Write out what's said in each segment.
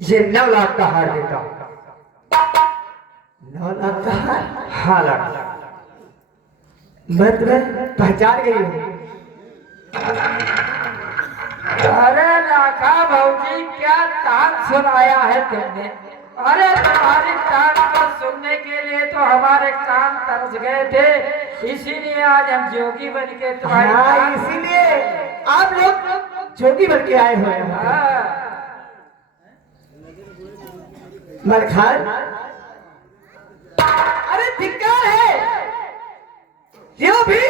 ये 9 लाख का हार देता हूँ। 9 लाख का हार? हाँ लाख। मैं तुम्हें पहचान गई हूँ। अरे लाखा भाऊजी, क्या तान सुनाया है तुमने। अरे तुम्हारी तान को सुनने के लिए तो हमारे कान तरस गए थे, इसीलिए आज हम जोगी बन के तुम्हारी हाँ, तान- इसीलिए आप लोग जोगी बन के आए हुए हैं। हाँ। मलखान, अरे धिक्कार है, यो भी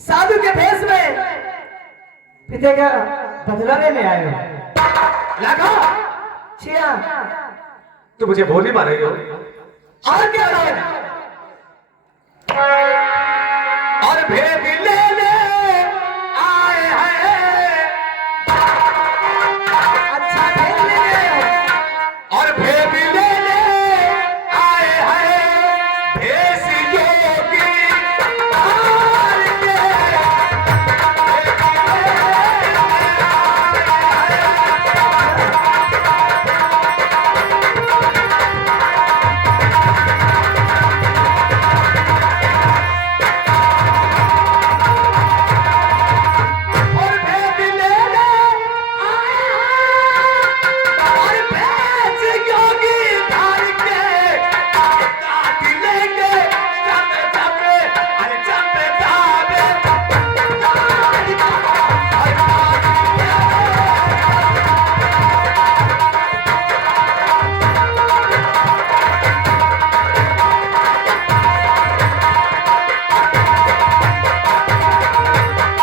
साधु के भेष में पिता का बदला लेने आए हो। लाखा, छिया, तू मुझे भोली मारेगी हो? और क्या है? और भेद लेने आए हैं। अच्छा भेज लेने आए हो। और भेद लेने आए हैं। भेष योगी हार के। और भेद लेने आए हैं। और भेष योगी हार के। काट लेंगे चंपे चंपे, अरे चंपे चाबे।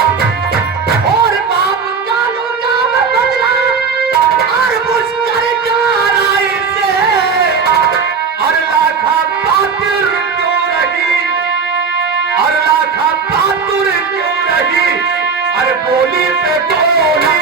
और बाप का लूटा मैं बदला, और मुश्किल गहराई से। और लाखा बहादुर क्यों रही, और लाखा बहादुर क्यों रही, अरे बोली पे गोली।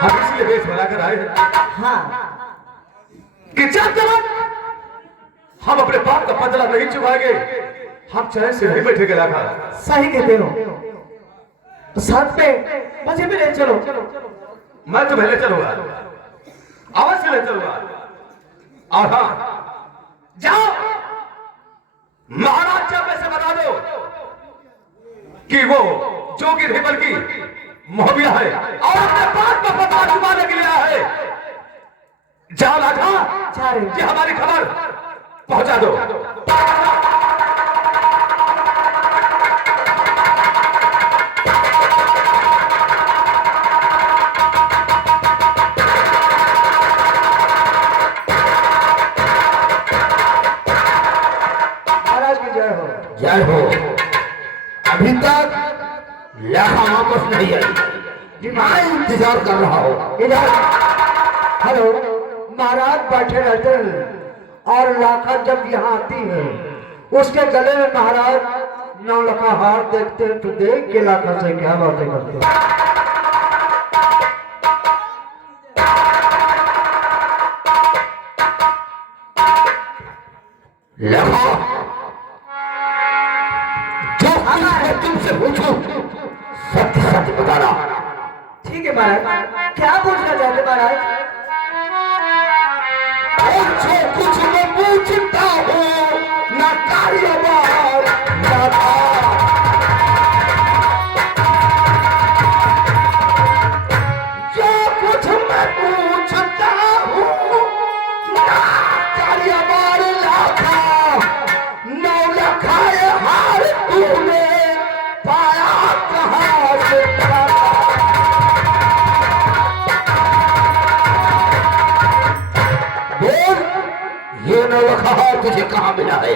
हम इसलिए वेश बनाकर आए हैं हाँ, कि जब तक हम अपने बाप का बदला नहीं चुकाएंगे, हम चैन से नहीं बैठेंगे। लाखा, सही कहते हो। तो साथ पे मुझे भी ले चलो। मैं तुम्हें ले चलूंगा, अवश्य ले चलूंगा। और हाँ, जाओ महाराज चंपे से बता दो कि वो जोगी नहीं बल्कि मोहबिया है, और अपने बाप का बदला चुकाने के लिए आया है। जाओ लाखा, जा रहे हैं। ये हमारी खबर पहुंचा दो। महाराज की जय हो। जय हो। अभी तक लाखा वापस नहीं आई, मैं इंतजार कर रहा हूँ। इधर हेलो, महाराज बैठे रहते हैं और लाखा जब यहाँ आती है उसके गले में महाराज 9 लाख का हार देखते हैं, तो देख के लाखा से क्या बातें करते हैं। लाखा, जो कुछ मैं तुमसे पूछूं सच सच बताना। ठीक है महाराज, क्या पूछना चाहते महाराज? और जो कुछ मैं पूछता हूँ न कारोबार न बात। जो कुछ मैं पूछता हूँ न कारोबार लाखा। 9 लाख हार तूने पाया कहाँ से? बोल, ये 9 लाख हार तुझे कहाँ मिला है?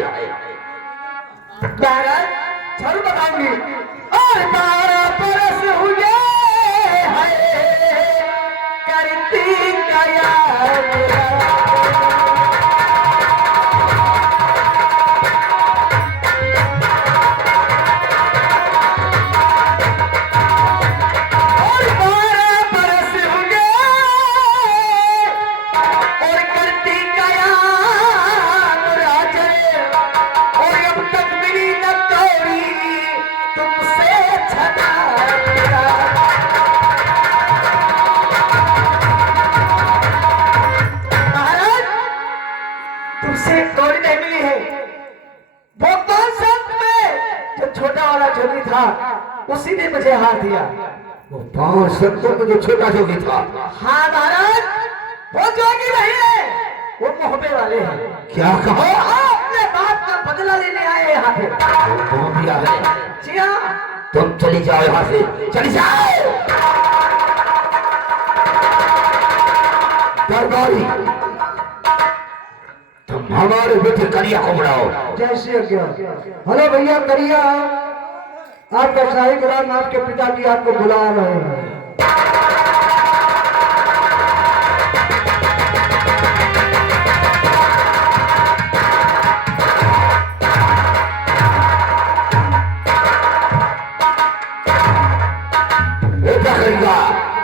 महाराज जरूर बताऊंगी। और 12 बरस हुए हैं करती गया और 12 बरस हुए उसी ने मुझे हार दिया। वो 570 में जो छोटा जोगी था। हाँ महाराज, वो जोगी नहीं है, वो मोहब्बे वाले हैं। क्या कहो? अपने बात का बदला लेने आए यहाँ पे। वो मोहबिया है। जी हाँ, तुम चली जाओ यहाँ से, चली जाओ। दरबारी, तुम हमारे बेटे करिया को बुलाओ। जैसे क्या? हेलो भैया करिया, आपका शाही गुलाम आपके पिताजी आपको बुला रहे हैं। बेटा करिया,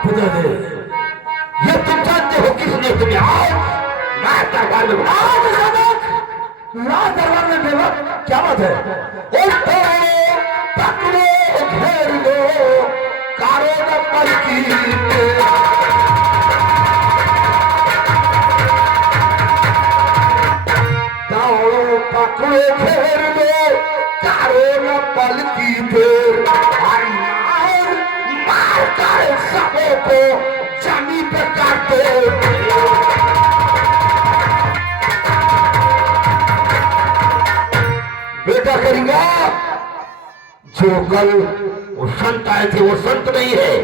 बता दे, ये तुम जानते हो किसने तुम्हें आओ मैं दरबार में बुलाओ। राज दरबार में बेवक क्या बात है? उठो, पकड़ो, घेर लो, कारो नंबर की दौड़ो, पकड़ो, घेर लो, कारो नंबर की पेड़ और मार कर सबों को जमीन पे काट दो। बेटा करेंगा, जो कल वो संत आए थे वो संत नहीं है,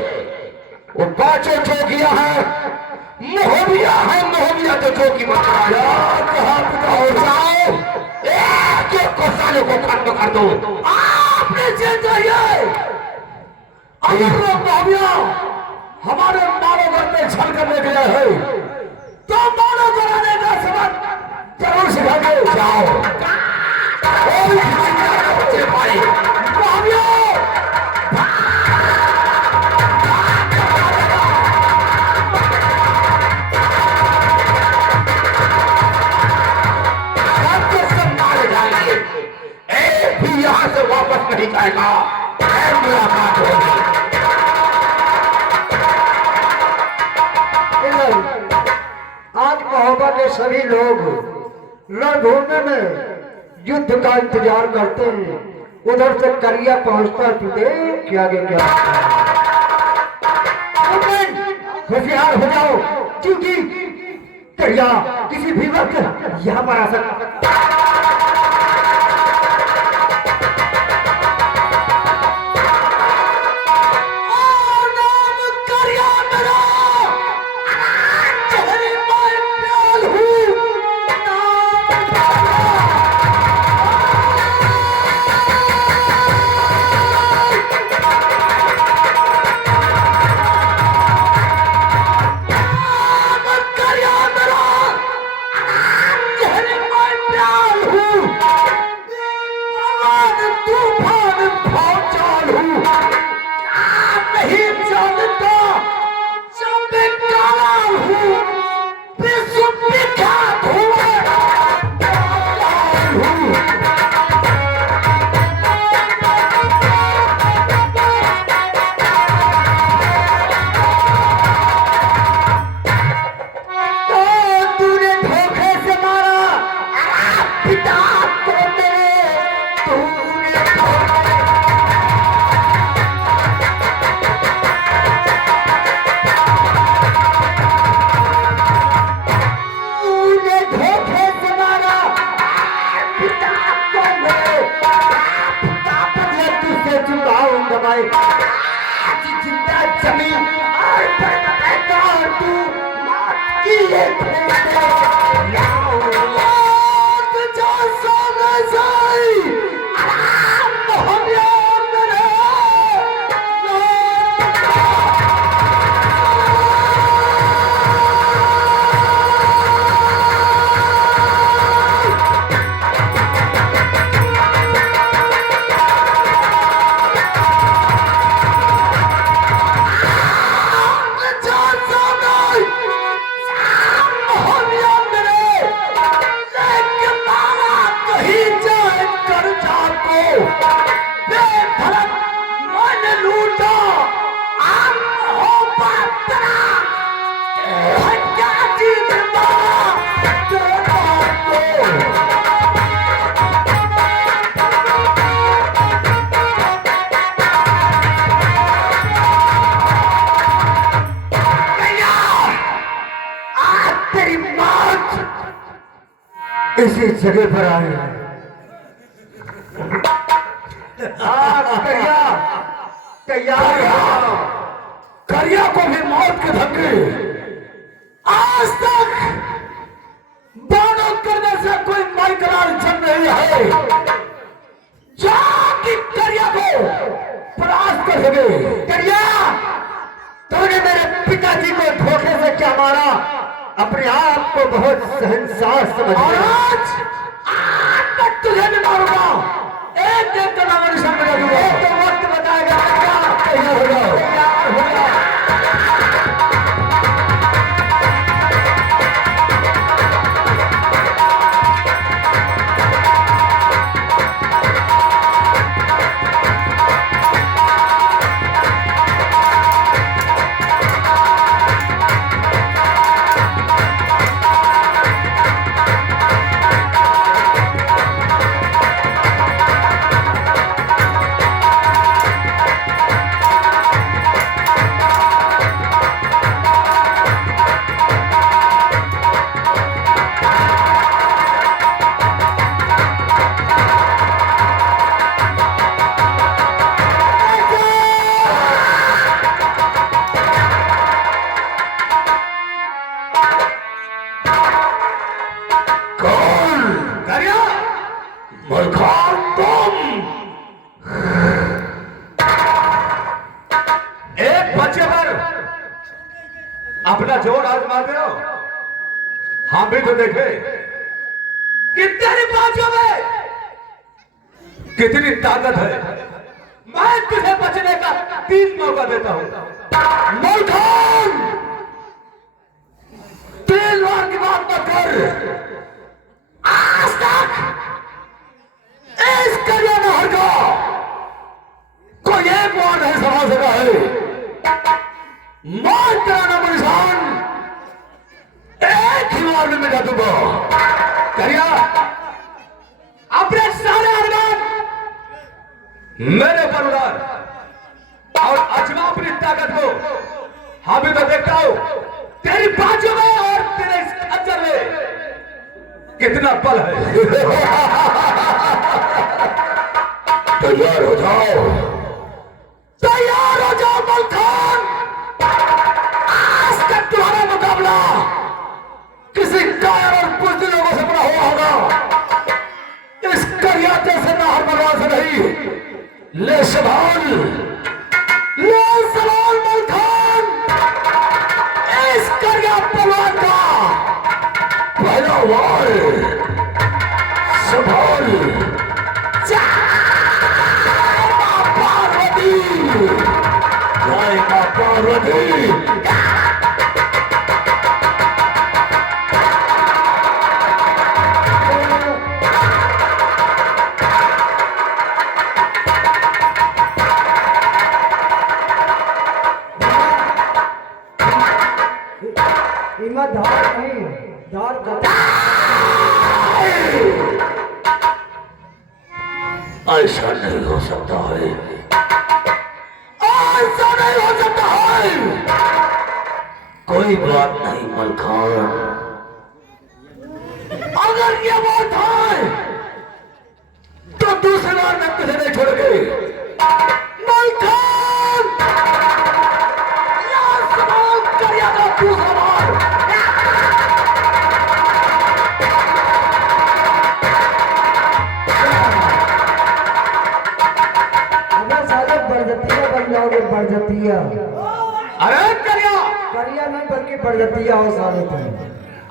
वो पांचों जोगिया है, मोहबिया है। मोहबिया तो जोगी मत और जाओ एक एक को साले को खत्म कर दो। आपने जेल जाइए। अगर वो मोहबिया हमारे मारो घर में छल करने के लिए है तो मारो कराने का सबक जरूर सिखा दो। जाओ यहाँ से वापस नहीं जाएगा। मुलाकात होगी। आज महोबा के सभी लोग रणभूमि में युद्ध का इंतजार करते हैं। उधर से करिया पहुंचता है, तू देख क्या आगे क्या। होशियार हो जाओ क्योंकि करिया किसी भी वक्त यहाँ पर आ सकता। Oh, तेरी मौत इसी जगह पर आए हैं। करिया तैयार हो। करिया को भी मौत के धक्के आज तक बाणों करने से कोई माइकलाल जम नहीं है। जाके करिया को परास्त कर सके। करिया तूने मेरे पिताजी को धोखे से क्या मारा, अपने आप को बहुत सहनसार समझ और लिया। आज तक तुझे भी मारूंगा। एक एक का नाम निशान बता दूंगा। तो वक्त बताएगा करिया। तैयार हो जाओ। तैयार हो जाओ। मलखान तुम एक बच्चे पर अपना जोर आजमाते हो। हम भी तो देखे कितने बाजों में कितनी ताकत है। मैं तुझे बचने का 3 मौका देता हूं। मलखान 3 बार की बात मत कर। आज तक इस करिया नहर का कोई एक बार नहीं संभाल सका है। मार तेरा नाम निशान एक ही बार में मिटा दूंगा। करिया अपने सारे अरमान मेरे पर उड़ान और अजमा अपनी ताकत को। हाँ भी तो देखता हूं तेरी बाजू में और तेरे इस खंजर में कितना बल है। तैयार हो जाओ। तैयार हो जाओ मलखान। आज तक तुम्हारा मुकाबला किसी कायर और बुज़दिलों को से बड़ा हुआ होगा। इस करिया जैसे नाहर बलवान से नहीं। ले संभाल मलखान। इस करिया बलवान का पहला वार संभाल। पार्वती जय मां पार्वती। इमा धार नहीं, धार का ऐसा नहीं हो सकता है। ऐसा नहीं हो सकता है। कोई बात नहीं मलखान। अगर ये बात है तो दूसरी बार मैं तुझे नहीं छोड़ेंगे। मलखान यहाँ सवाल करिएगा दूसरा बार। अगर साले बरजतिया बन जाओगे। बरजतिया अरे करिया करिया नहीं बल्कि बरजतिया हो साले तुम।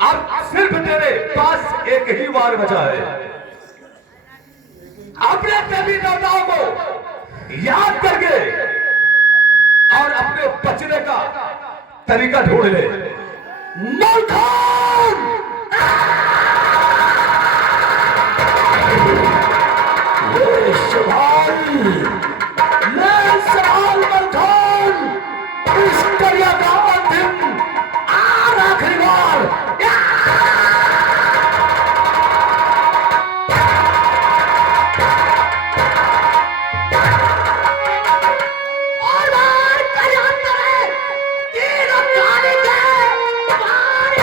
अब सिर्फ तेरे पास एक ही बार बचा है। अपने सभी देवताओं को याद करके और अपने बचने का तरीका ढूंढ ले। मलखान ले सवाल मलखान। इस करिया का अंतिम और आखिरी बार। और बार करिया अंदर है। तीनों काली के बार।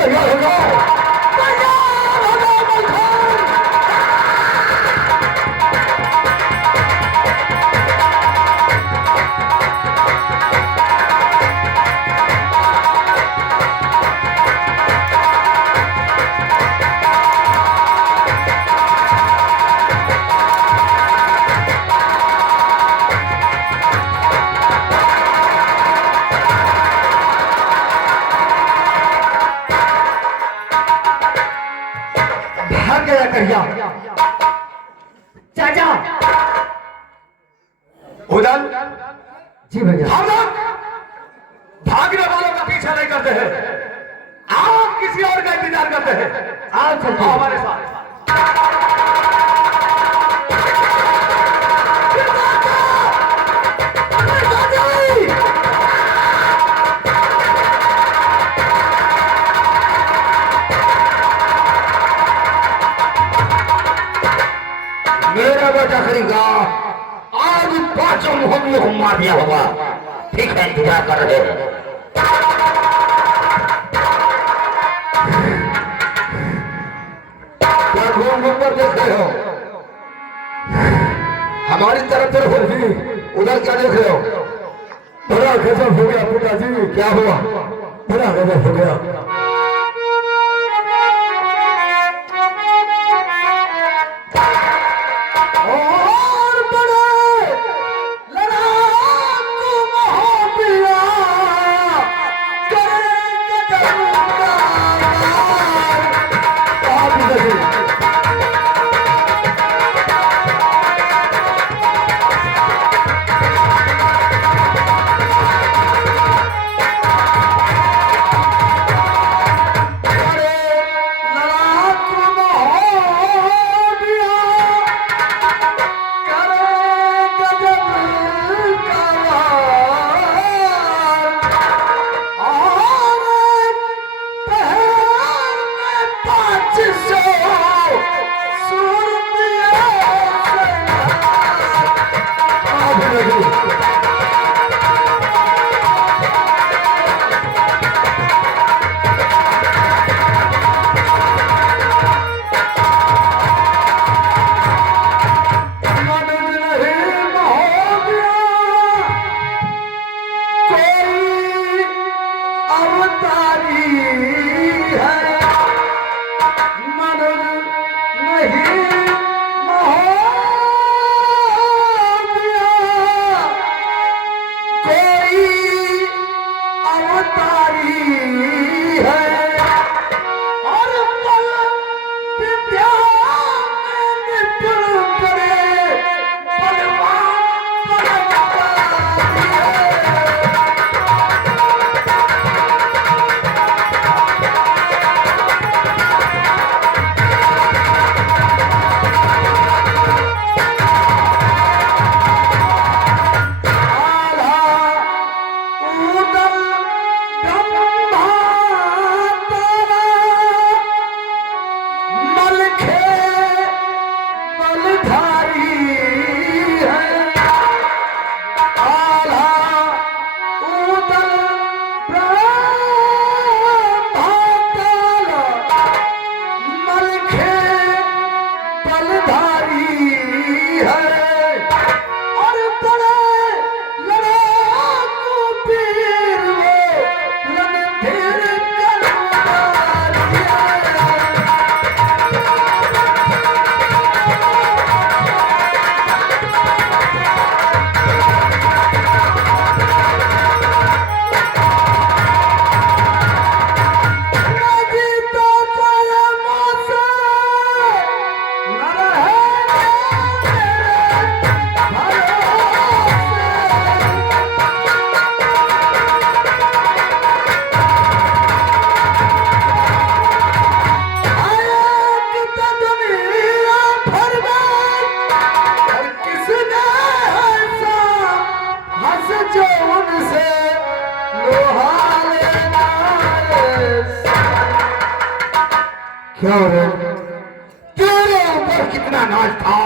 तैयार हो जाओ, तैयार हो जाओ मलखान। भाग गया करिया। चाचा। उदल, जी भैया। हम लोग भागने वालों का पीछा नहीं करते हैं, आप किसी और का इंतजार करते हैं। आओ चलते आओ हैं। हमारे साथ। मेरा बेटा करेगा, आज पांचों मुहम्मद को मार दिया होगा। ठीक है, इंतजार कर रहे हैं। क्या घूम घूम कर देख रहे हो? हमारी तरफ तरफ होगी, उधर क्या देख रहे हो? बड़ा गजब हो गया पिताजी। क्या हुआ? बड़ा गजब हो गया। और बड़े लड़ाकू महाबिया करेंगे दंगा। आप नहीं। क्या रे, तेरे ऊपर कितना नाज था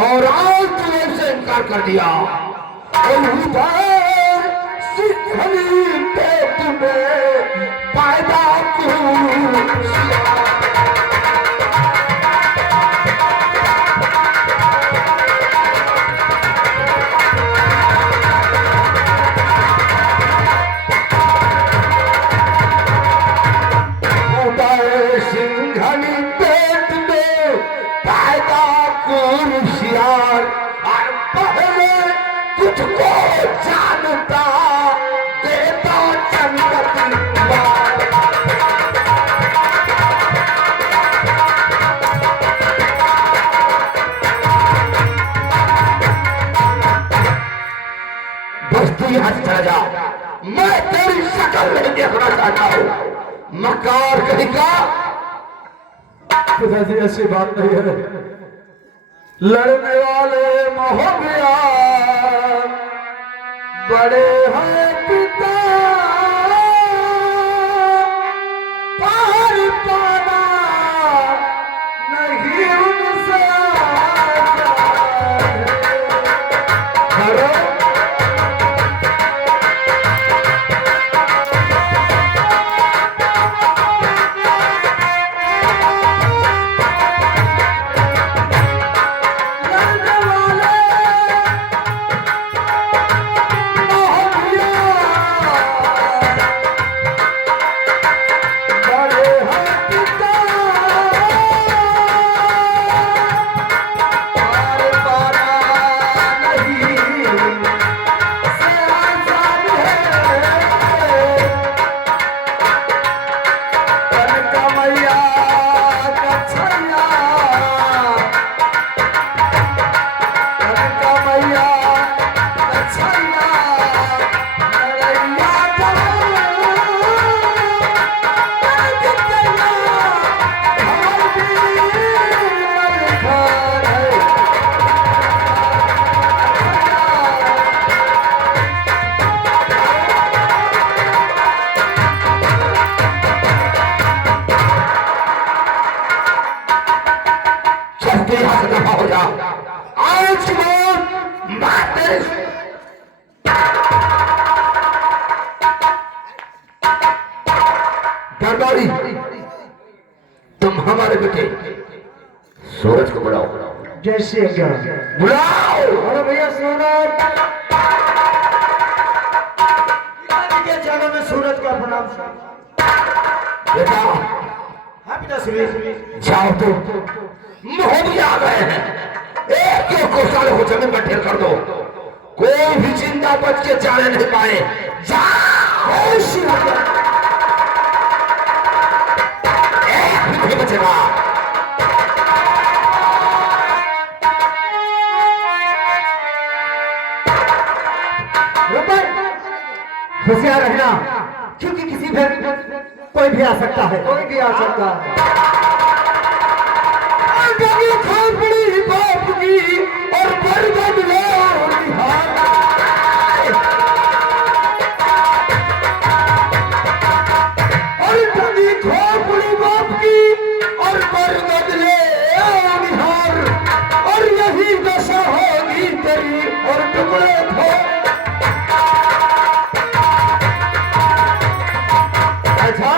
और आज तूने उससे इनकार कर दिया। और उधर सिखली पे तुम्हें पैदा क्यों चला जा, मैं तेरी शक्ल नहीं देखना चाहता हूँ। मकार कहीं का पिताजी ऐसी बात नहीं है, लड़ने वाले महोदया बड़े हैं पिता, पार पाना नहीं उनसे हेलो हो जा, आज की बात मैं तेरे दरबारी, तुम हमारे बेटे सूरज को बुलाओ। जैसे क्या बुलाओ। अरे भैया सूरज के चरणों में सूरज का प्रणाम। बेटा हाँ पिता श्री जाओ, तो मोहब्बत आ गए हैं, एक एक को साले को जमीन पर ढेर कर दो, कोई भी जिंदा बच के जाने नहीं पाए। जाओ, एक भी नहीं बचेगा। होशियार रहना, क्योंकि किसी भी कोई भी आ सकता है, कोई भी आ सकता है। खोपड़ी बाप की और बरगद और टंगी खोपड़ी बाप की और बरगद ले निहार, और यही दशा होगी तेरी और टुकड़े खो। अच्छा,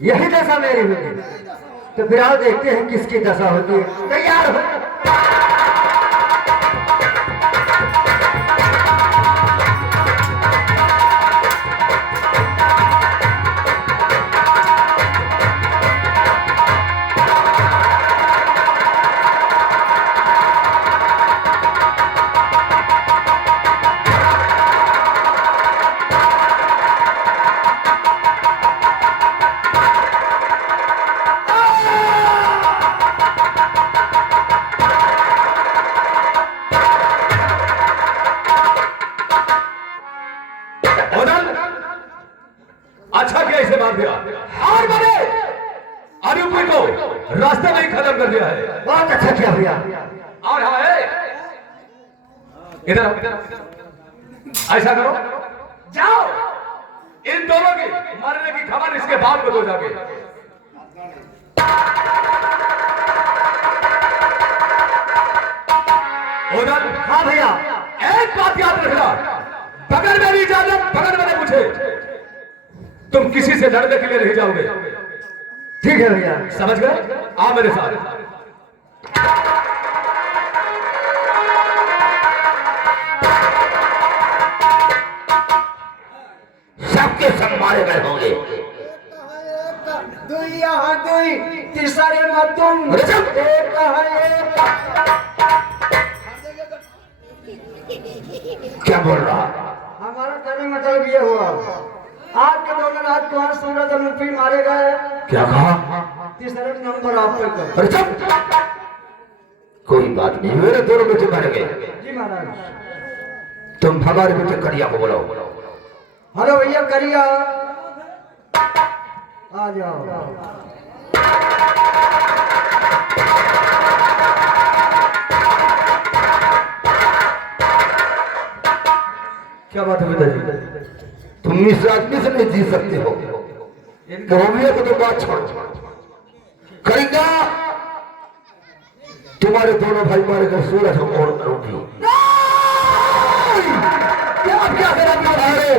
यही दशा मेरी हुई, तो फिर आओ देखते हैं किसकी दशा होती है। तैयार हो। अच्छा किया इसे मार दिया, हार मारे आरोपी को रास्ते में ही खत्म कर दिया है। बहुत अच्छा किया भैया। और हाँ है, इधर ऐसा करो, जाओ इन दोनों की मरने की खबर इसके बाप को दो जाके। उधर हाँ भैया, एक बात याद रखना, बगैर मेरी इजाजत, बगैर मैंने पूछे तुम किसी से लड़ने के लिए नहीं जाओगे। ठीक है भैया, समझ गए? आ मेरे साथ। सबके सब मारे गए होंगे। दुई यहाँ दुई, तीसरे में तुम। अरे चुप! एक है एक। क्या बोल रहा? हमारा कहने मतलब ये हुआ, आज के दोनों राजकुमार सूरज और लुफी मारे गए। क्या कहा? तीसरे नंबर आप पे कर। अरे चुप! कोई बात नहीं, मेरे दोनों बेटे मारे गए। जी महाराज। तुम हमारे बेटे करिया को बुलाओ। हेलो भैया करिया, आ जाओ। क्या बात है पिताजी? तुम इस आदमी से नहीं जी सकते हो। मोहबिया को तो बात छोड़, करेंगा तुम्हारे दोनों भाई मारे कर सूरज हम और करोगी। क्या करा तुम्हारे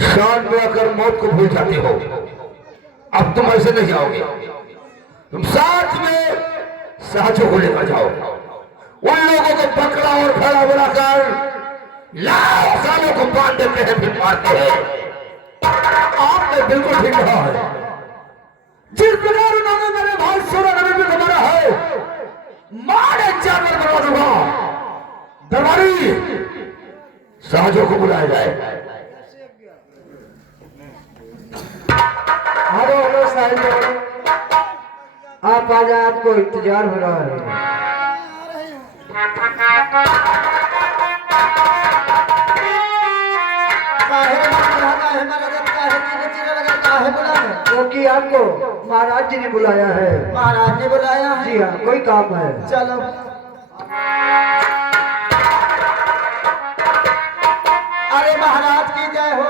शान में आकर मौत को भूल जाते हो। अब तुम ऐसे नहीं जाओगे, तुम साथ में साझों को लेकर जाओ। उन लोगों को पकड़ा और खड़ा बनाकर लाख सालों को बांध देते हैं, फिर मारते हैं। आपने बिल्कुल ठीक कहा है। जिस प्रकार उन्होंने मेरे भाई सूरज नबी को मारा है, मारे जानवर बना दूंगा। दरबारी साझों को बुलाया जाए। हेलो हेलो साहिब, आप आ जाए, आपको इंतजार हो रहा है। क्योंकि आपको महाराज जी ने बुलाया है। महाराज ने बुलाया है? जी हाँ, कोई काम है। चलो। अरे महाराज की जय हो।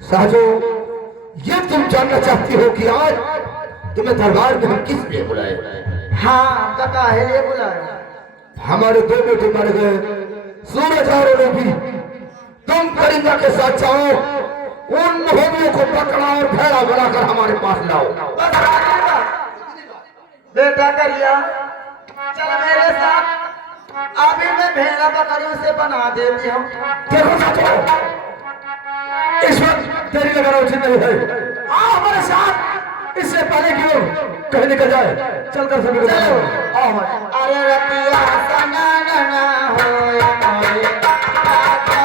साजो, ये तुम जानना चाहती हो कि आज तुम्हें दरबार में हम किस लिए बुलाए? हाँ, कका है लिए बुलाया। हमारे दो बेटे मर गए, सूरज और रवि। तुम करिंगा के साथ जाओ, उन मोहबियों को पकड़ा और भेड़ा बनाकर हमारे पास लाओ। बस बेटा करिया, चल मेरे साथ। अभी मैं भेड़ा बकरियों से बना देती हूँ। देखो साजो, इस वक्त देरी लगाना उचित नहीं है। आओ हमारे साथ, इससे पहले कि वो कहीं निकल जाए। चलकर सभी को चलो। आओ हमारे। अरे रतिया सना ना होए मोरे राजा।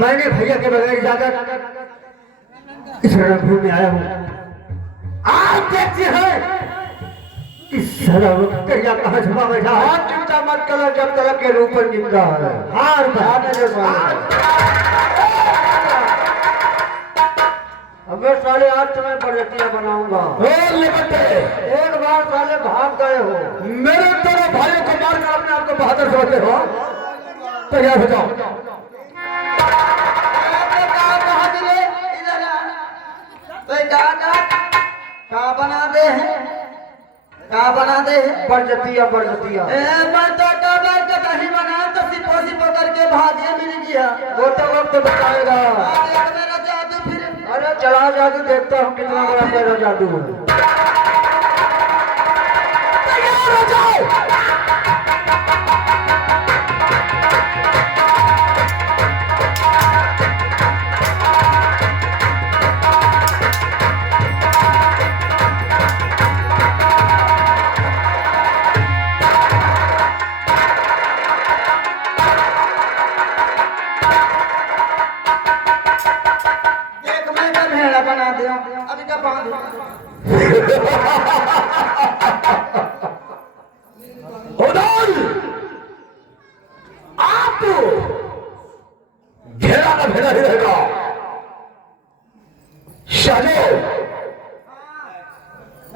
मैंने भैया के बगैर जाकर इस रणभूमि में आया हूँ। आप देखते हैं इस करिया कहाँ छुपा बैठा है। आप चिंता मत करो, जब तक के रूप पर जिंदा है। हार बहाने दे अबे साले, आज तुम्हें प्रगतियां बनाऊंगा। एक बार साले भाग गए हो। मेरे दोनों भाइयों को मारकर अपने आप को बहादुर समझते हो? तैयार हो जाओ। का बना दे हैं? का बना दे हैं? बरजतिया बरजतिया। मैं तो डबर के दही बना तो सिपो सिपो करके भागे मिल गया। वो तो वक्त बताएगा। देख मेरा जादू फिर। अरे चला जादू, देखता हूँ कितना बड़ा मेरा जादू है। तैयार हो जाओ। बना दे अभी का बांध। आप तो भेड़ा का भेड़ा ही रहेगा। शाहजो,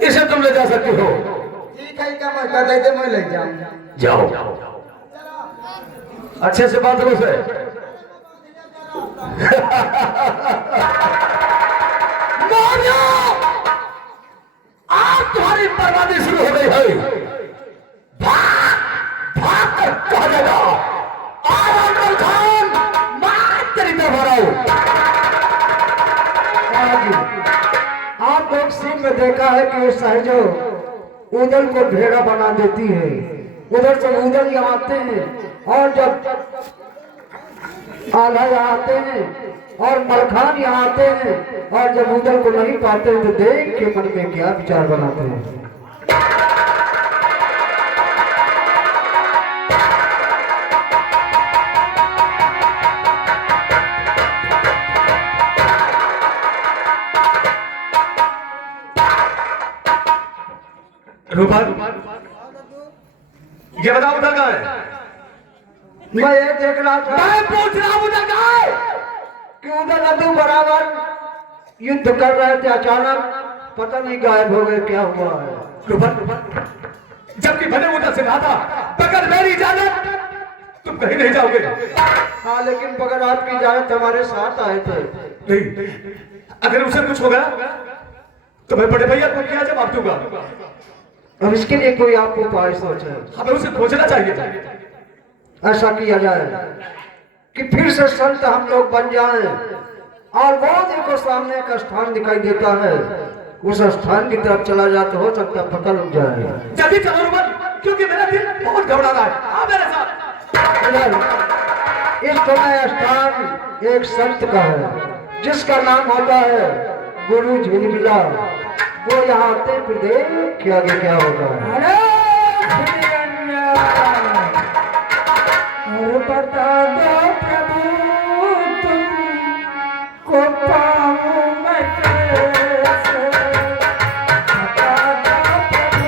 इसे तुम ले जा सकते हो। ठीक है, क्या मैं कर दे, मैं ले जाऊं। जाओ, अच्छे से बात करो से। आज तुम्हारी बर्बादी शुरू हो गई है। भाग भाग कर कहा जाएगा। और खान मार तेरी तरफ आ रहा हूं। आप लोग सीन में देखा है कि सहजो उदल को भेड़ा बना देती है। उधर से उदल यहाँ आते हैं, और जब आल्हा यहाँ आते हैं और मलखान यहाँ आते हैं, और जब उदल को नहीं पाते हैं तो देख के मन में क्या विचार बनाते हैं। ये बताओ उधर का है? मैं ये देख रहा था मैं पूछ रहा हूं उधर का है? कि उधर नदू बराबर युद्ध कर रहे थे, अचानक पता नहीं गायब हो गए, क्या हुआ है। जबकि भले उधर से रहा था, बगैर मेरी इजाजत तुम कहीं नहीं जाओगे। हाँ, लेकिन बगैर आपकी इजाजत हमारे साथ आए थे। नहीं, अगर उसे कुछ हो गया तो मैं बड़े भैया को क्या जवाब दूंगा? अब इसके लिए कोई आप उपाय सोचे। हमें उसे खोजना चाहिए। ऐसा किया जाए कि फिर से संत हम लोग बन जाएं और वो देखो सामने एक स्थान दिखाई देता है, उस स्थान की तरफ चला जाए तो हो सकता है पता लग जाए। जल्दी चलो रुमन, क्योंकि मेरा दिल बहुत घबरा रहा है। हाँ मेरे साथ। इधर इस समय स्थान एक संत का है जिसका नाम होता है गुरु झिलमिला। वो यहाँ आते फिर देख क्या आगे क्या होता है। अरे और बता दो प्रभु तुमको पाऊं मैं कैसे, बता दो प्रभु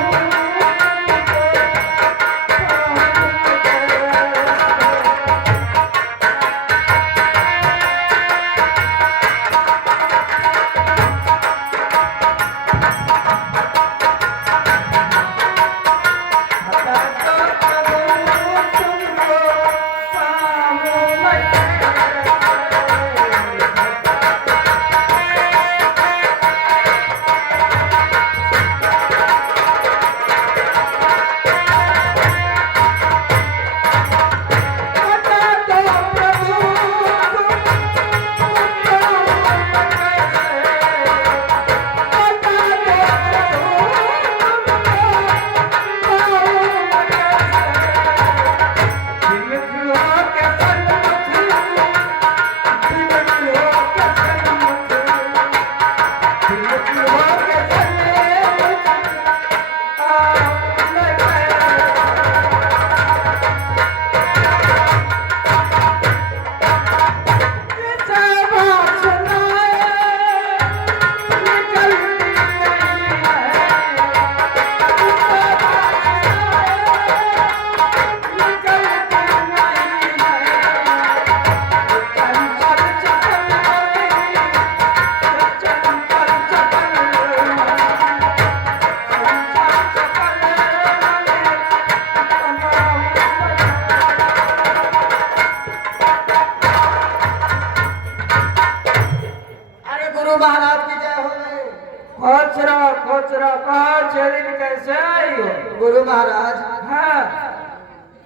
खोचरा कहाँ चली, कैसे आई हो? गुरु महाराज हाँ,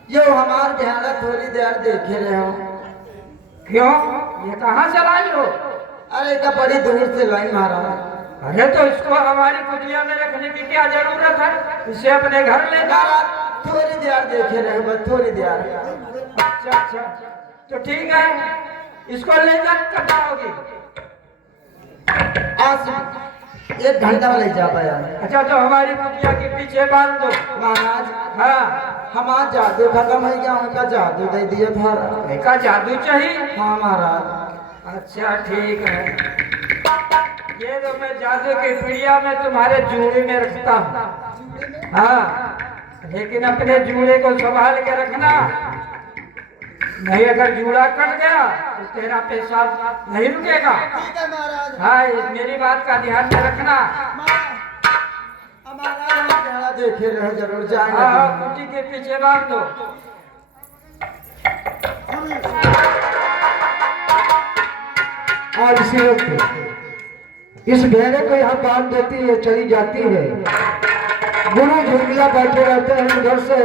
यो हमार ध्यान थोड़ी देर देखे रहे हो। क्यों? ये कहाँ चलाई हो? अरे का बड़ी दूर से लाई महाराज। अरे तो इसको हमारी कुटिया में रखने की क्या जरूरत है? इसे अपने घर ले जा। महाराज थोड़ी देर देखे रहे हो, बस थोड़ी देर। अच्छा अच्छा, तो ठीक है, इसको ले जा कब जाओगी? आज 1 घंटा में ले जा पाया। अच्छा, तो हमारी कुटिया के पीछे बांध दो। महाराज हाँ, हमारा जादू खत्म हो गया, उनका जादू दे दिया था। का जादू चाहिए? हाँ महाराज। अच्छा ठीक है, ये तो मैं जादू की पिड़िया में तुम्हारे जूड़े में रखता हूँ। हाँ, लेकिन अपने जूड़े को संभाल के रखना, नहीं अगर जूड़ा कट गया तो तेरा पेशाब नहीं रुकेगा। ठीक है महाराज। हाँ, मेरी बात का ध्यान में रखना। हमारा देखे रहे जरूर जाएंगे। हाँ, कुटी के पीछे बांध दो। आज इसी वक्त इस भेड़े को यहाँ बांध देती है, चली जाती है। गुरु झुमला बैठे रहते हैं उधर से।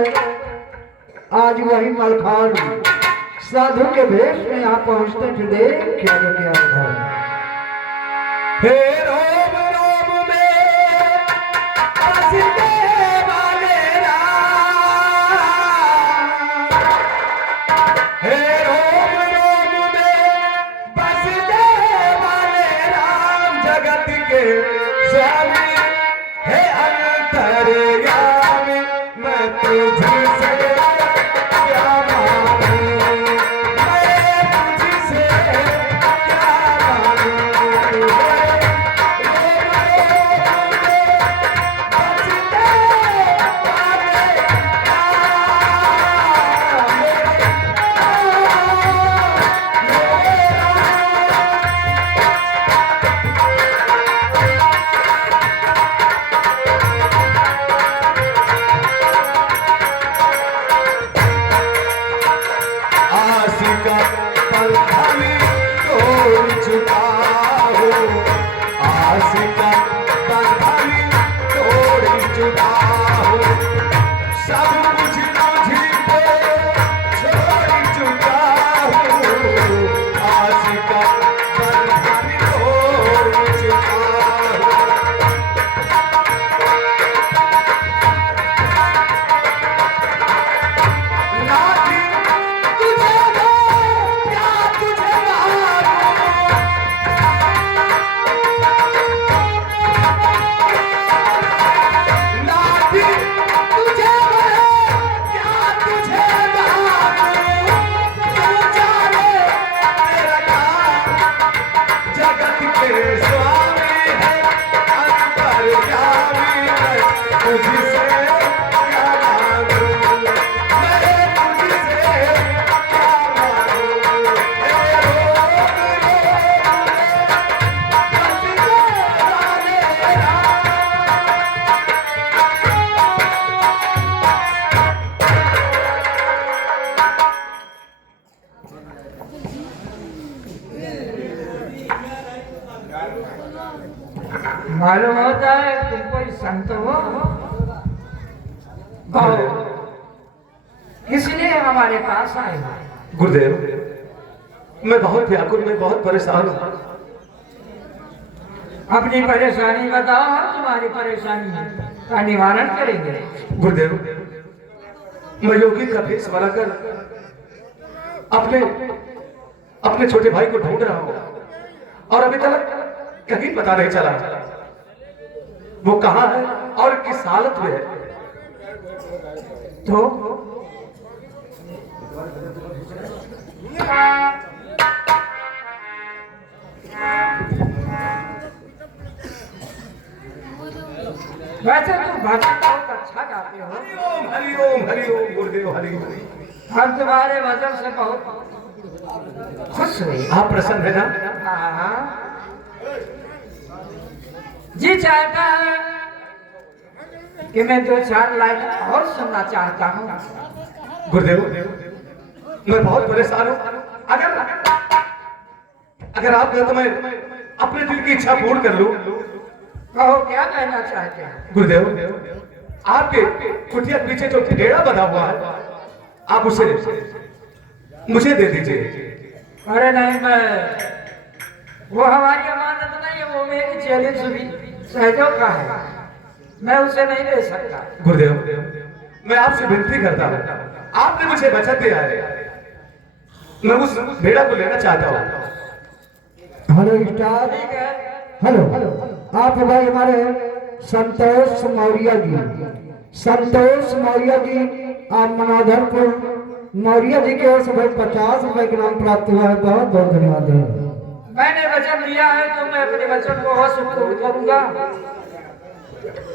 आज वही मलखान साधु के भेष में यहाँ पहुँचते फिर देख क्या क्या होता है। हे रोम रोम में बसने वाले राम, हे रोम रोम में बसने वाले राम, जगत के स्वामी हे अंतर्यामी, मैं तुझसे क्या मांगूं, मैं तुझसे क्या मांगूं। और इसलिए हमारे पास आए हैं। गुरुदेव, मैं बहुत व्याकुल, मैं बहुत परेशान हूँ। अपनी परेशानी बताओ, हम तुम्हारी परेशानी का निवारण करेंगे। गुरुदेव, मैं योगी का भेष बनाकर अपने अपने छोटे भाई को ढूंढ रहा हूँ और अभी तक कहीं पता नहीं चला वो कहाँ है और किस हालत में है। तो वैसे तुम भजन बहुत अच्छा गाते हो। हरिओम हरिओम हरिओम गुरुदेव, हरिओम। हम तुम्हारे वजन से बहुत खुश हुए। आप प्रसन्न है ना? हाँ। जी चाहता है कि मैं 2-4 लाइन और सुनना चाहता हूँ। गुरुदेव, मैं बहुत परेशान हूँ। अगर अगर आप कहें तो मैं अपने दिल की इच्छा पूर्ण कर लूं। कहो, क्या कहना चाहते हैं? गुरुदेव, आपके कुटिया के पीछे जो ढेड़ा बना हुआ है, आप उसे मुझे दे दीजिए। अरे नहीं, मैं वो हमारी अमानत नहीं है, वो मेरी चैलेंज भी सहयोग का है, मैं उसे नहीं दे सकता। गुरुदेव, मैं आपसे विनती करता हूँ, आपने मुझे वचन दिया है, मैं उस भेड़ा को लेना चाहता हूँ। हेलो स्टार, ठीक है। हेलो, आप भाई हमारे संतोष मौर्य जी, संतोष मौर्य जी, आप मनोधरपुर मौर्य जी की ओर से भाई 50 रुपए के नाम प्राप्त हुआ है। बहुत बहुत धन्यवाद है। मैंने वचन दिया है तो मैं अपने वचन को अवश्य पूर्ण करूंगा।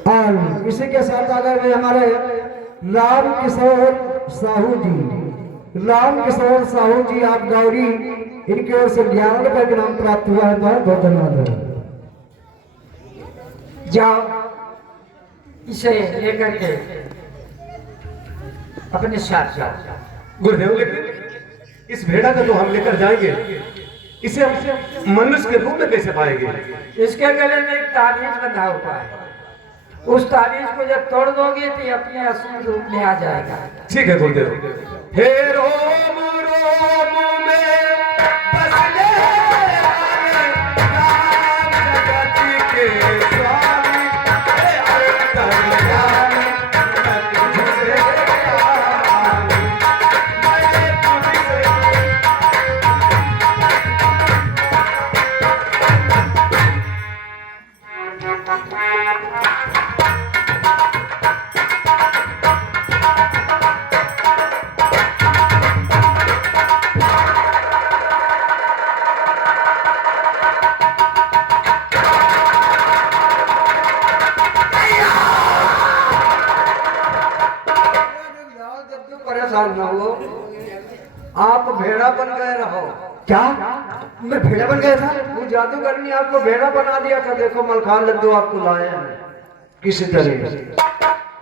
और इसी के साथ आ गए हमारे राम किशोर साहू जी, राम किशोर साहू जी, आप गौरी, इनकी ओर से 11 रुपए के नाम प्राप्त हुआ है। बहुत बहुत धन्यवाद है। जाओ, इसे लेकर के अपने साथ जाओ। गुरुदेव, लेकिन इस भेड़ा का तो हम लेकर जाएंगे, इसे हम मनुष्य के रूप में कैसे पाएंगे? इसके गले में एक ताबीज बंधा हुआ है, उस ताबीज को जब तोड़ दोगे तो ये अपने असली रूप में आ जाएगा। ठीक है गुरुदेव। हे रोम रोम में बसने वाले राम जगत के स्वामी, हे अंतर्यामी, मैं तुझसे आमी, मैं तुझसे। परेशान न हो, आप भेड़ा बन गए रहो। क्या मैं भेड़ा बन गया था? वो जादूगर ने आपको भेड़ा बना दिया था। देखो मलखान लड्डू आपको लाए हैं किसी तरह।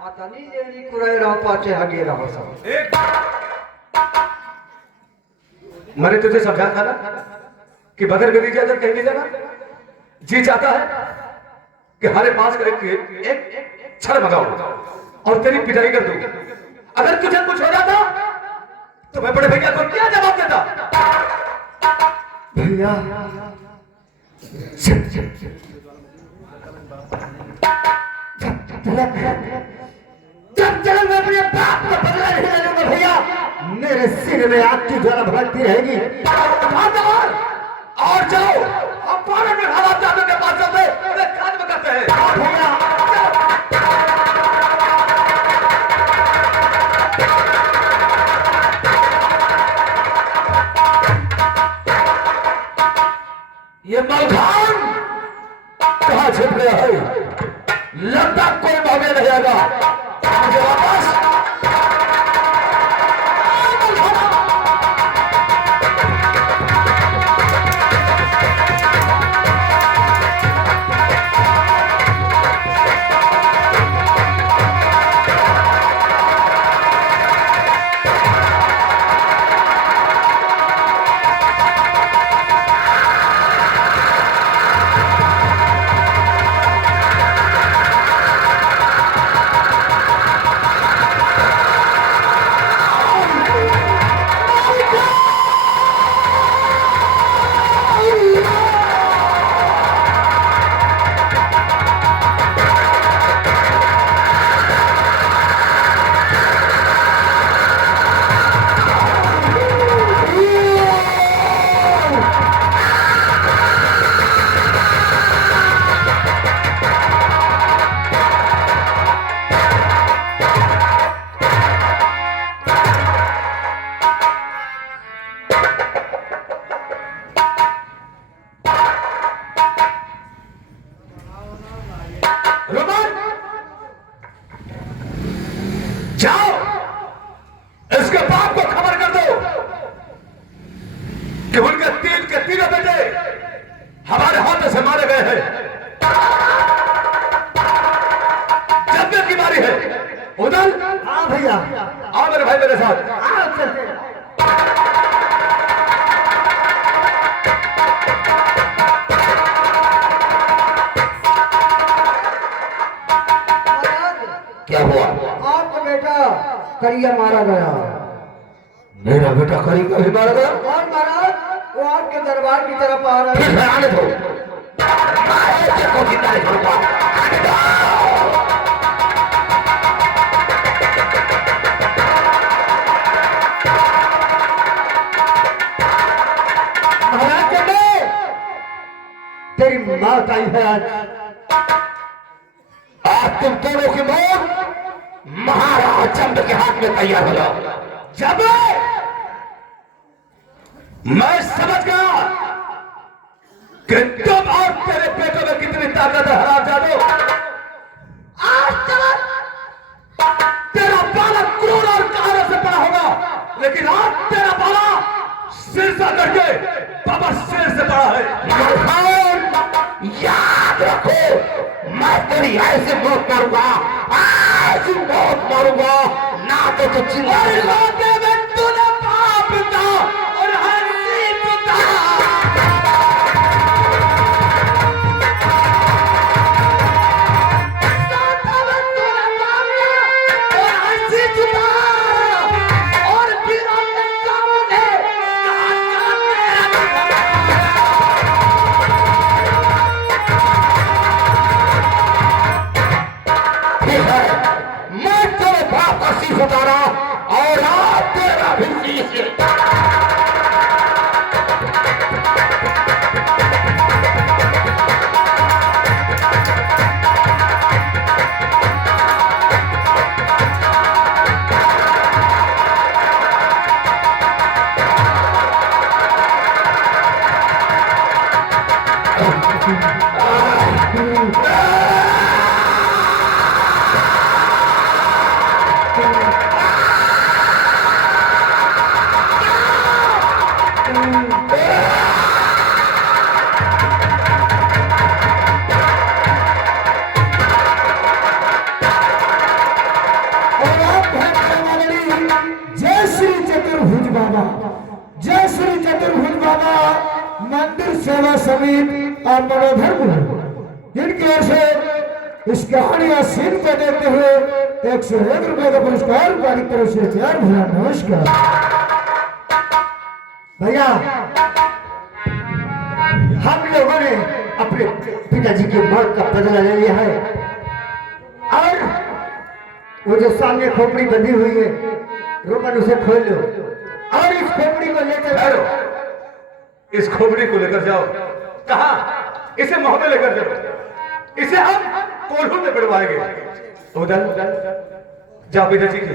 आता नहीं जेली कुराए रहो, पाचे हगे रहो सब। मैंने तुझे समझा था ना कि बदर गली जाकर कहीं नहीं जाना। जी चाहता है कि हमारे पास करके एक छड़ भगाओ और तेरी पिटाई कर दूं। अगर तुझे कुछ हो जाता तो मैं बड़े भैया को क्या जवाब देता? भैया जब चल मैं अपने बाप को बदला नहीं लूंगा भैया। मेरे सिर में आपकी ज्वाला भड़कती रहेगी। और जाओ, अब पानी में हालात जादू के पास चलते उन्हें खत्म करते हैं। भैया ये मलखान कहाँ छिप गया है? लगता कोई भागे नहीं आएगा मुझे वापस। हाँ भैया, आओ मेरे भाई मेरे साथ। आओ चलते हैं। क्या हुआ? आपका बेटा करिया मारा गया। मेरा बेटा करीब कभी मारा गया? और महाराज वो आपके दरबार की तरफ आ रहा फिर है। मैं आने दो, मैं देखो जिंदा नहीं छोड़ूंगा। आने दो। महाराज चले, तेरी मौत आई है आज। आज तुम दोनों की मौत महाराज चंद्र के हाथ में तैयार हो जाओ। जब मैं समझ गया कि तुम और तेरे पेटों में कितनी ताकत है हराम जादू। आज तक तेरा बाला क्रूर और कहारों से बड़ा होगा, लेकिन आज तेरा बाला सिर से लड़के बाबा सिर से बड़ा है। मलखान, याद रखो, मैं तेरी ऐसे मौत मारूंगा, ऐसी मौत मारूंगा ना तो तू चिल्ला तूने बाप पिता और हंसी पिता। मैं तेरे बाप का शीश उतारा और आज तेरा भी शीश। और आप भक्त जय श्री चतुर्भुज बाबा, जय श्री चतुर्भुज बाबा मंदिर सेवा समिति और मनोधर्म जिनकी ओर से इस कहानी या सीन को देते हुए 101 रुपए का पुरस्कार हमारी तरफ से प्यार भरा नमस्कार। भैया, हम लोगों ने अपने पिताजी की मौत का बदला ले लिया है और वो जो सामने खोपड़ी बंधी हुई है, रोकन उसे खोल लो और इस खोपड़ी को लेकर ठहरो, इस खोपड़ी को लेकर जाओ। कहा? इसे मोह में लेकर जाओ, इसे हम कोल्हू में पिड़वाएंगे। उधर जाओ, पिताजी की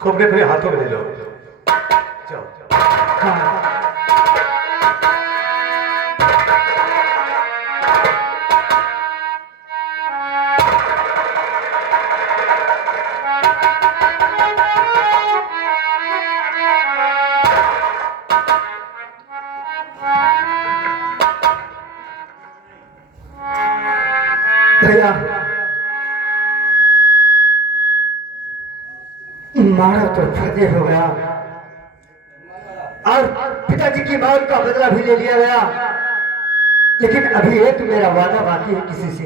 खोपड़ी अपने हाथों में ले लो। जाओ भैया, मारा तो फतेह हो गया और पिताजी की मौत का बदला भी ले लिया गया, लेकिन अभी एक मेरा वादा बाकी है किसी से।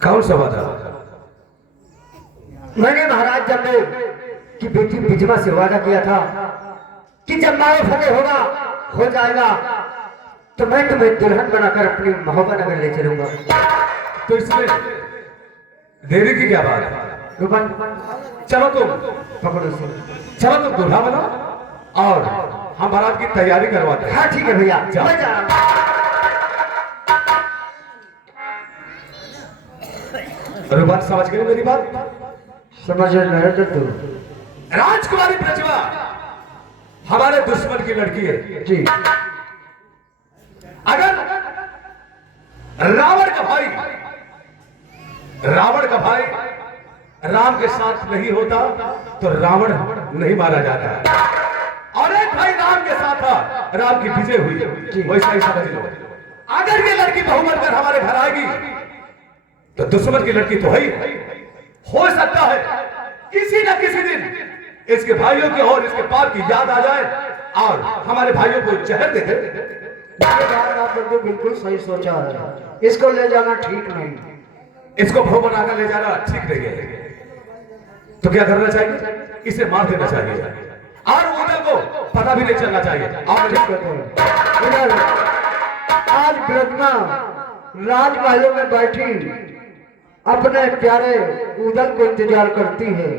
कौन सा वादा? मैंने महाराज जब की बेटी बिजमा से वादा किया था कि जब मारा फतेह होगा, हो जाएगा, तो मैं तुम्हें दुल्हन बनाकर अपनी महोबा नगर ले चलूंगा। तो इसमें देरी की क्या बात है? रूपन, चलो तुम पकड़ो से। चलो तुम दूल्हा बनो और हम बारात की तैयारी करवाते हैं। हाँ ठीक है भैया, जाओ। मैं जा रहा हूं। रूपन, समझ गए मेरी बात? समझ रहे तू? राजकुमारी प्रतिभा हमारे दुश्मन की लड़की है जी। अगर रावण का भाई राम के साथ नहीं होता तो रावण नहीं मारा जाता। और एक भाई राम के साथ था, राम की विजय हुई, वैसा ही समझ लो। अगर ये लड़की बहू बनकर हमारे घर आएगी तो दुश्मन की लड़की तो है ही। हो सकता है किसी न किसी दिन इसके भाइयों की और इसके बाप की याद आ जाए और हमारे भाइयों को जहर दे दे। ये बात आपने बिल्कुल सही सोचा है, इसको ले जाना ठीक नहीं। इसको भव बनाकर ले जाना ठीक नहीं है। तो क्या करना चाहिए? इसे मार देना चाहिए और उधर को पता भी नहीं चलना चाहिए। और इधर आज विरत्ना राजमहलों में बैठी अपने प्यारे उदल को इंतजार करती है,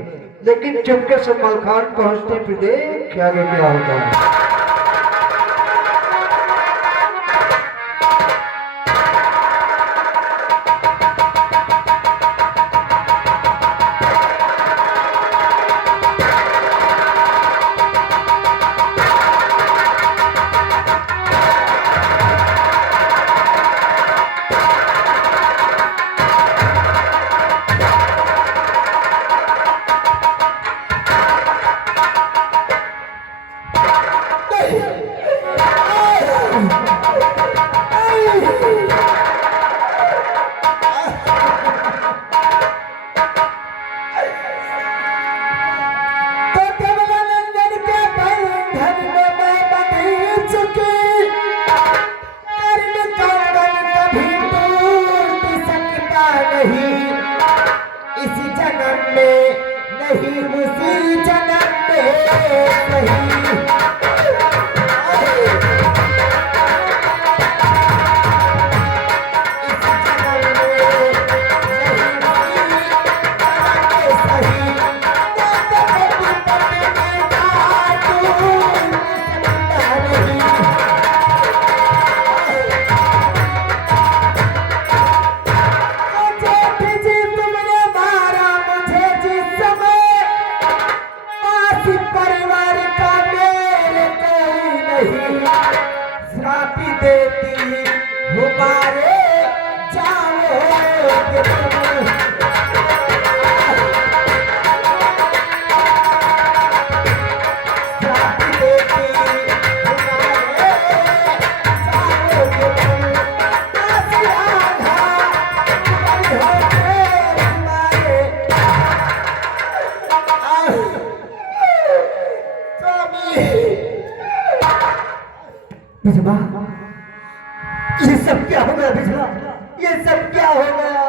लेकिन चुपके से मलखान पहुंचते फिर देख क्या आगे क्या होता है। भिजवा, ये सब क्या हो गया भिजवा? ये सब क्या हो गया?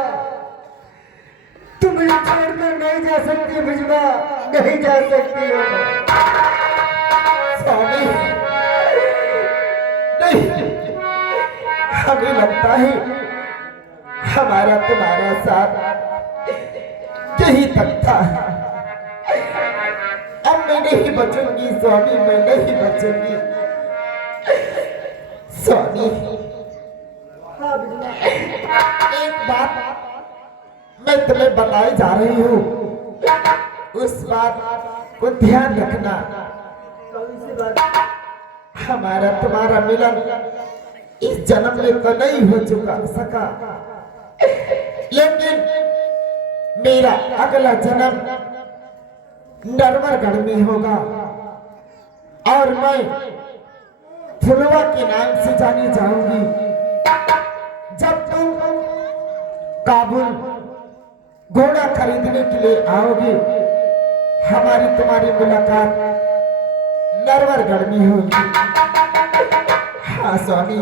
तुम मुझे छोड़कर नहीं जा सकती भिजवा, नहीं जा सकती हो। स्वामी नहीं, हमें लगता है हमारा तुम्हारा साथ यही तक था। अब मैं नहीं बचूंगी स्वामी, मैं नहीं बचूंगी स्वामी। एक बात मैं तुम्हें बताई जा रही हूँ, उस बात को ध्यान रखना। हमारा तुम्हारा मिलन इस जन्म में तो नहीं हो सका, लेकिन मेरा अगला जन्म नरवरगढ़ में होगा और मैं फुलवा के नाम से जानी जाऊंगी। जब तुम काबुल घोड़ा खरीदने के लिए आओगे, हमारी तुम्हारी मुलाकात नरवरगढ़ में होगी। हाँ स्वामी,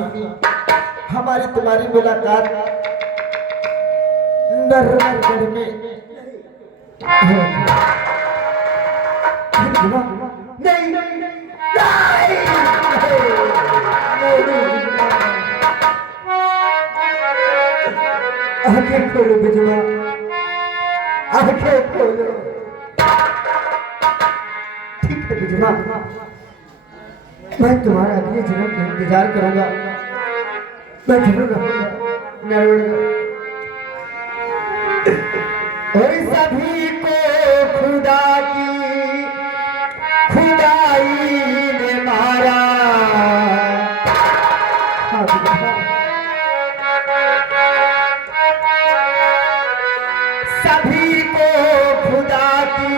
हमारी तुम्हारी मुलाकात नरवरगढ़ में होगी। नहीं आंखें खोलो बिजवा, आंखें खोलो। ठीक है बिजवा, मैं तुम्हारा अगले जन्म का इंतजार करूंगा, मैं जरूर रहूंगा। और सभी को खुदा की खुदाई ने मारा। सभी को खुदा की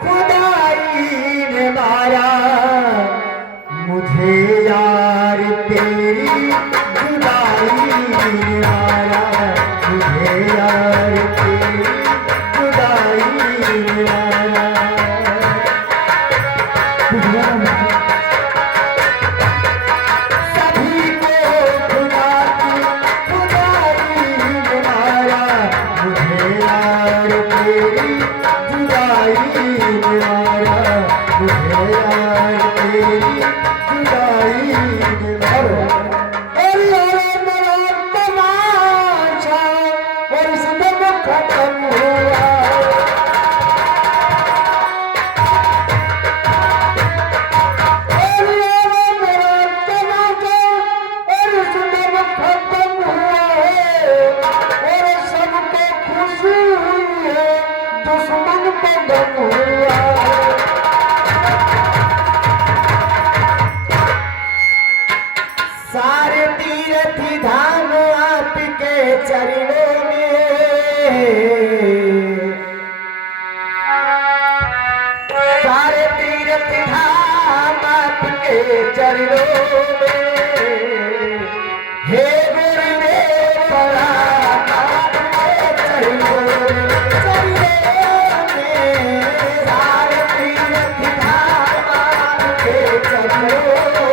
खुदाई ने मारा, मुझे यार तेरी जुदाई ने मारा, मुझे यार तेरी जुदाई सभी को खुदा की खुदाई ने मारा, मुझे यार तेरी जुदाई ने मारा, मुझे यार तेरी जुदाई ने मारा। और ये मेरा तमाशा और इस दम खत्म हुआ। और ये मेरा तमाशा और इस दम खत्म हुआ है। और सबको खुशी हुई है, दुश्मन को गम हुआ। सारे तीर्थ धाम आपके चरणों में, सारे तीर्थ धाम आपके चरणों में, हे गुरुदेव प्रणाम आपके चरणों में, सारे तीर्थ धाम आपके चरणों में।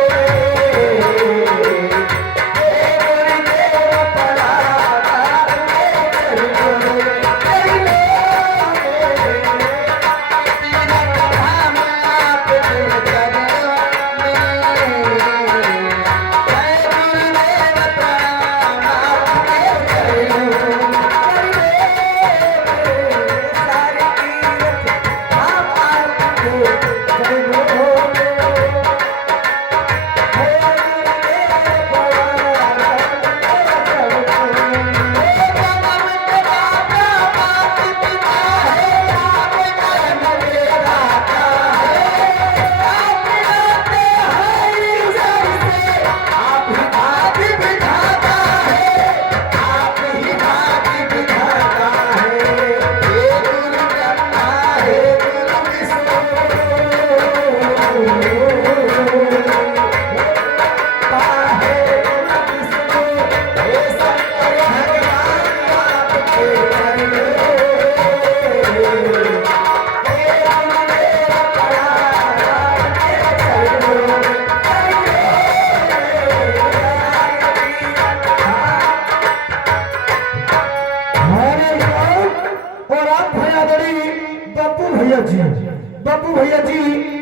बप्पू भैया जी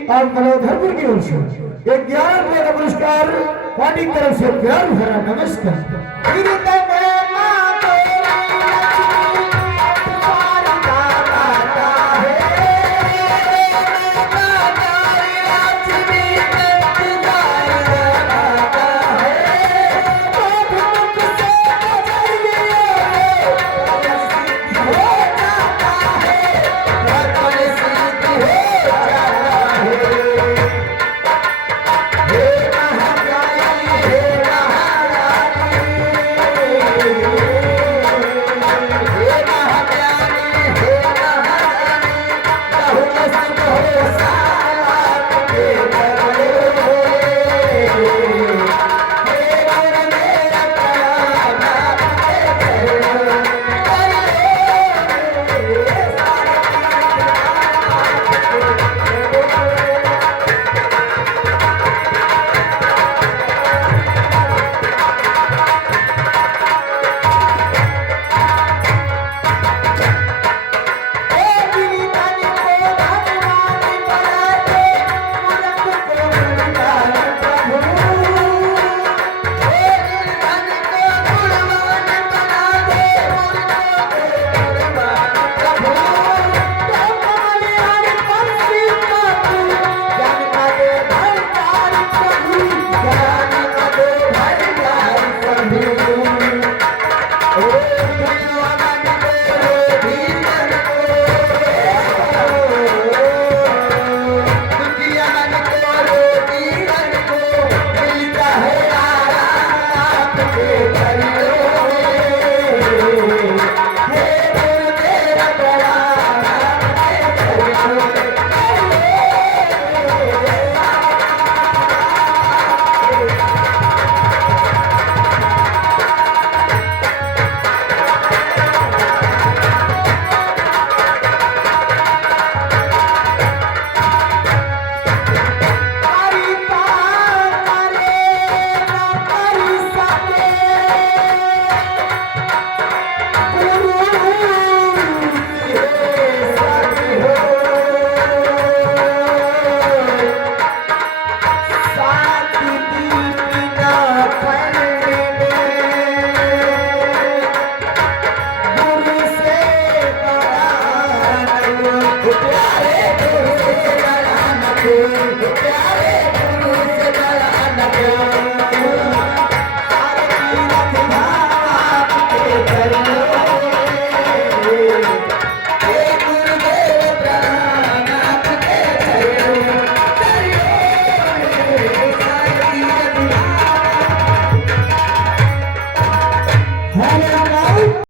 और मनोधरपुर की ओर से 11 रुपये का पुरस्कार पार्टी की तरफ से प्यार भरा नमस्कार।